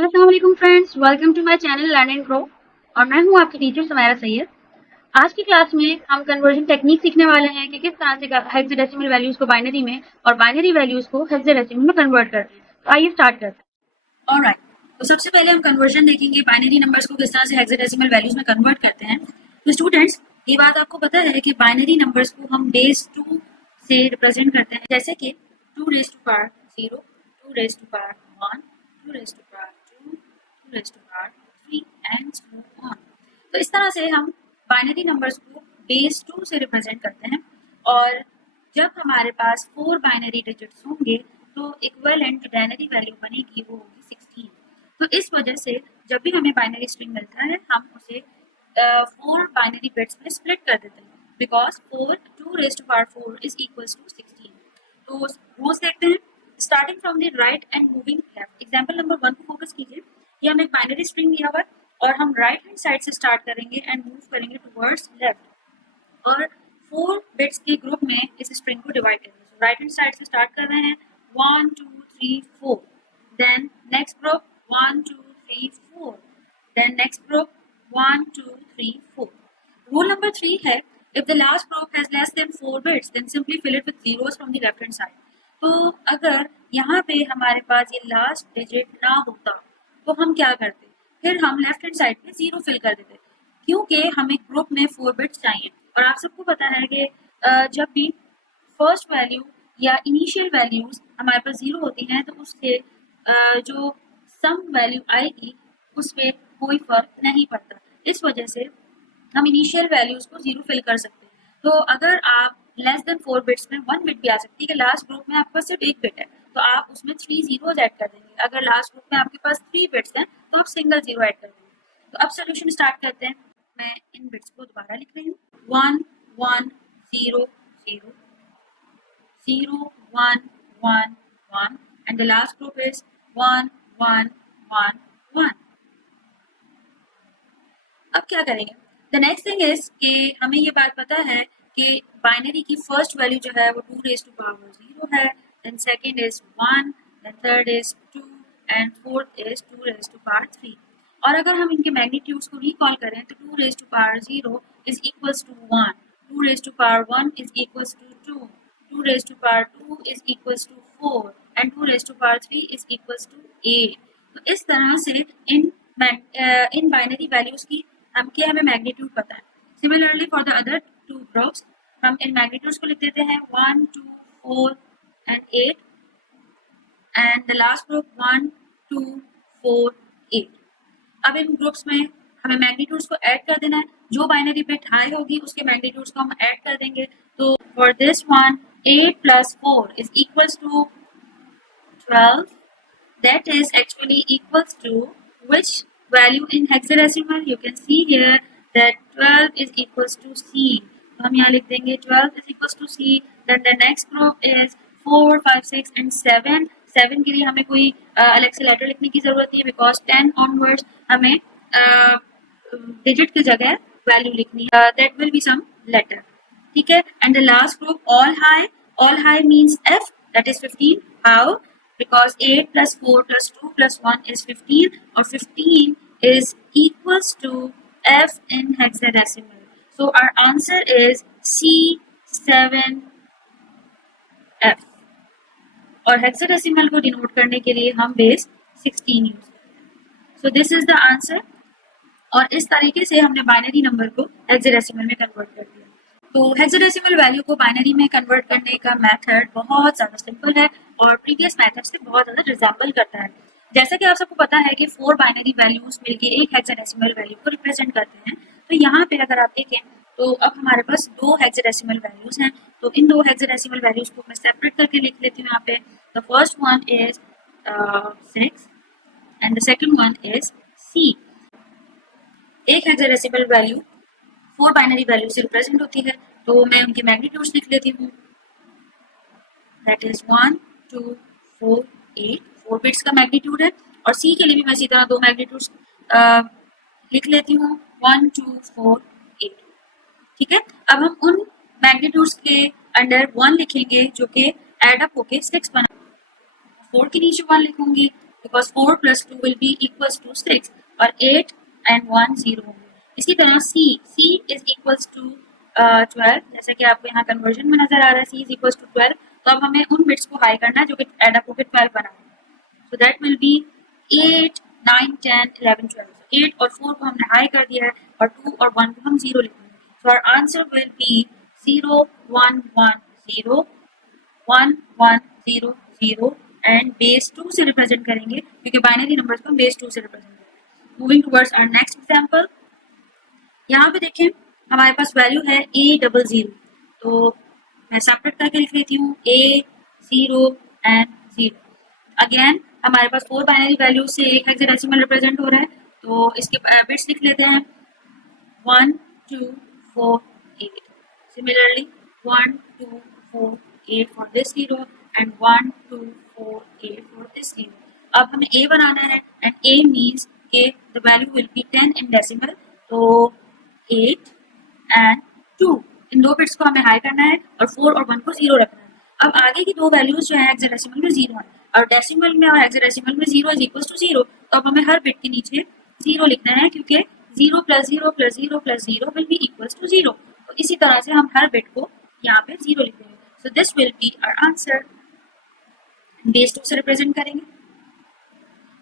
अस्सलाम वालेकुम friends, welcome to my channel learn and grow. और मैं हूं आपकी टीचर सैयद। आज की क्लास में हम कन्वर्जन टेक्निक सीखने वाले हैं कि किस तरह से हेक्साडेसिमल वैल्यूज को बाइनरी में और बाइनरी वैल्यूज को हेक्साडेसिमल में कन्वर्ट करते हैं। तो आइए स्टार्ट करते हैं। ऑलराइट, तो सबसे पहले हम कन्वर्जन देखेंगे बाइनरी नंबर्स को किस तरह से हेक्साडेसिमल वैल्यूज में कन्वर्ट करते हैं। तो स्टूडेंट्स, ये बात आपको पता है कि बाइनरी नंबर्स को हम बेस 2 से रिप्रेजेंट करते हैं, जैसे कि 2 raise to power 0, 2 raise to power 1, 2 raise to power 2, 2 raise to power 3 and so on. तो इस तरह से हम बाइनरी नंबर्स को बेस 2 से रिप्रेजेंट करते हैं, और जब हमारे पास 4 बाइनरी डिजिट्स होंगे तो इक्विवेलेंट जो बाइनरी वैल्यू बनेगी वो होगी 16। तो इस वजह से जब भी हमें बाइनरी स्ट्रिंग मिलता है हम उसे 4 बाइनरी बिट्स में स्प्लिट कर देते हैं, because 2 raise to power 4 is equals to 16। तो रूल्स देखते हैं, starting from the right end moving left. Example number 1 को फोकस कीजिए। ये हमें एक बाइनरी स्ट्रिंग दिया हुआ है और हम राइट हैंड साइड से स्टार्ट करेंगे एंड मूव करेंगे टुवर्ड्स लेफ्ट, और 4 बिट्स के ग्रुप में इस स्ट्रिंग को डिवाइड करेंगे। राइट हैंड साइड से स्टार्ट कर रहे हैं 1 2 3 4, then next group 1 2 3 4, then next group 1 2 3 4। Rule number 3 है, if the last group has less than 4 bits then simply fill it with zeros from the left hand side। तो अगर यहाँ पे हमारे पास ये लास्ट डिजिट ना होता तो हम क्या करते, फिर हम लेफ्ट हैंड साइड पे 0 फिल कर देते, क्योंकि हमें ग्रुप में 4 बिट्स चाहिए। और आप सबको पता है कि जब भी फर्स्ट वैल्यू या इनिशियल वैल्यूज हमारे पास 0 होती हैं तो उससे जो सम वैल्यू आएगी उस पर कोई फर्क नहीं पड़ता। इस वजह से हम इनिशियल वैल्यूज को 0 फिल कर सकते हैं। तो अगर आप लेस देन 4 बिट्स में 1 बिट भी आ सकती है कि लास्ट ग्रुप में आपके पास सिर्फ 1 बिट है तो आप उसमें 3 जीरोज ऐड कर देंगे। अगर लास्ट ग्रुप में आपके पास 3 बिट्स हैं तो आप सिंगल 0 ऐड कर देंगे। तो अब सोल्यूशन स्टार्ट करते हैं। मैं इन बिट्स को दोबारा लिख रही हूँ, 1 1 0 0 0 1 1 1 and the last group is 1 1 1 1। अब क्या करेंगे, द नेक्स्ट थिंग इज कि हमें ये बात पता है कि बाइनरी की फर्स्ट वैल्यू जो है वो 2 रेज़ टू पावर 0 है, then second is 1, then third is 2 and fourth is 2 raise to power 3। और अगर हम इनके मैग्नीट्यूड्स को रिकॉल करें तो 2 raise to power 0 is equals to 1, 2 raise to power 1 is equals to 2, 2 raise to power 2 is equals to 4 and 2 raise to power 3 is equals to 8। तो इस तरह से इन बाइनरी वैल्यूज की हमें मैग्नीट्यूड पता है। Similarly for the other 2 groups हम इन magnitudes को लिख देते हैं 1 2 4 and 8 and the last group 1 2 4 8। अब इन ग्रुप्स में हमें मैग्नीट्यूड्स को ऐड कर देना है, जो बाइनरी बिट हाई होगी उसके मैग्नीट्यूड्स को हम ऐड कर देंगे। तो for this one 8 plus 4 is equals to 12, that is actually equals to which value in hexadecimal? You can see here that 12 is equals to C. तो हम यहाँ लिख देंगे 12 is equals to C. Then the next group is 4 5 6 and 7। 7 के लिए हमें कोई अलग से लेटर लिखने की जरूरत नहीं है, बिकॉज 10 ऑनवर्ड्स हमें डिजिट की जगह वैल्यू लिखनी है, that will be some letter. ठीक है, and the last group all high means F, that is 15। how? Because 8 plus 4 plus 2 plus 1 is 15, or 15 is equals to F in hexadecimal। So our answer is C7F। और hexadecimal को denote करने के लिए हम base 16 use करते हैं। So this is the answer. और इस तरीके से हमने बाइनरी नंबर को हेक्साडेसिमल में कन्वर्ट कर दिया। तो हेक्साडेसिमल वैल्यू को बाइनरी में कन्वर्ट करने का मेथड बहुत ज़्यादा सिंपल है और प्रीवियस मेथड से बहुत ज़्यादा रिजेंबल करता है। जैसा कि आप सबको पता है कि 4 बाइनरी वैल्यूज मिलके एक हेक्साडेसिमल वैल्यू को रिप्रेजेंट करते हैं। तो यहाँ पे अगर आप देखें तो अब हमारे पास 2 हेक्साडेसिमल वैल्यूज हैं। तो इन 2 हेक्साडेसिमल वैल्यूज को मैं सेपरेट करके लिख लेती हूँ यहाँ पे। The first one is 6 and the second one is C। एक हेक्साडेसिमल वैल्यू 4 बाइनरी वैल्यू से रिप्रेजेंट होती है, तो मैं उनकी मैग्नीट्यूड्स लिख लेती हूँ, दैट इज 1 2 4 8। 4 बिट्स का मैग्नीट्यूड है। और C के लिए भी मैं इसी तरह 2 मैग्नीट्यूड्स लिख लेती हूँ, 1 2 4 8। ठीक है, अब हम उन मैग्नीट्यूड्स के अंडर 1 लिखेंगे जो कि एड अप होके 6 बना। 4 के नीचे 1 लिखूंगी because 4 + 2 will be equals to 6 और 8 and 1 0 होंगे। इसी तरह C इज इक्वल्स टू 12, जैसे कि आपको यहाँ कन्वर्जन में नजर आ रहा है C इज इक्वल्स टू 12, तो अब हमें उन बिट्स को हाई करना है जो कि एड अप होकर 12 बना है। So that will be 8, 9, 10, 11, 12. So 8 और 4 को हमने हाई कर दिया है और 2 और 1 को हम 0 लिखेंगे। So our answer will be 0, 1, 1, 0, 1, 1, 0, 0 and base 2 से रिप्रेजेंट करेंगे क्योंकि बाइनरी नंबर्स को हम base 2 से रिप्रेजेंट करेंगे। Moving towards our next example, यहाँ पे देखें हमारे पास वैल्यू है A00, तो मैं सब्ट्रैक्ट करके लिख लेती हूँ A0 and 0। अगेन हमारे पास 4 बाइनरी वैल्यू से एक हेक्साडेसिमल रिप्रेजेंट हो रहा है, तो इसके बिट्स लिख लेते हैं 1, 2, 4, 8। Similarly 1, 2, 4, 8 for this 0 and 1, 2, 4, 8 for this 0। अब हमें A बनाना है and A means कि the value will be 10 in decimal, तो 8 and 2 इन दो बिट्स को हमें हाई करना है और 4 और 1 को 0 रखना है। अब आगे की दो वैल्यूज जो है हेक्साडेसिमल में 0 है और डेसिमल में और हेक्साडेसिमल में 0 इज इक्वल टू 0, तो अब हमें हर बिट के नीचे 0 लिखना है क्योंकि 0 + 0 + 0 + 0 विल बी इक्वल्स टू 0। तो इसी तरह से हम हर बिट को यहाँ पे 0 लिखेंगे। So this will be our answer, base 2 से रिप्रेजेंट करेंगे।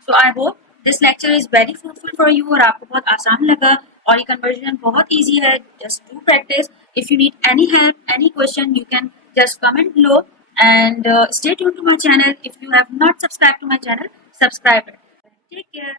So I hope this lecture is very fruitful for you और आपको बहुत आसान लगा और ये कन्वर्जन बहुत ईजी है। Just do practice. If you need any help, any question, you can just comment below and stay tuned to my channel. If you have not subscribed to my channel, subscribe it. Take care.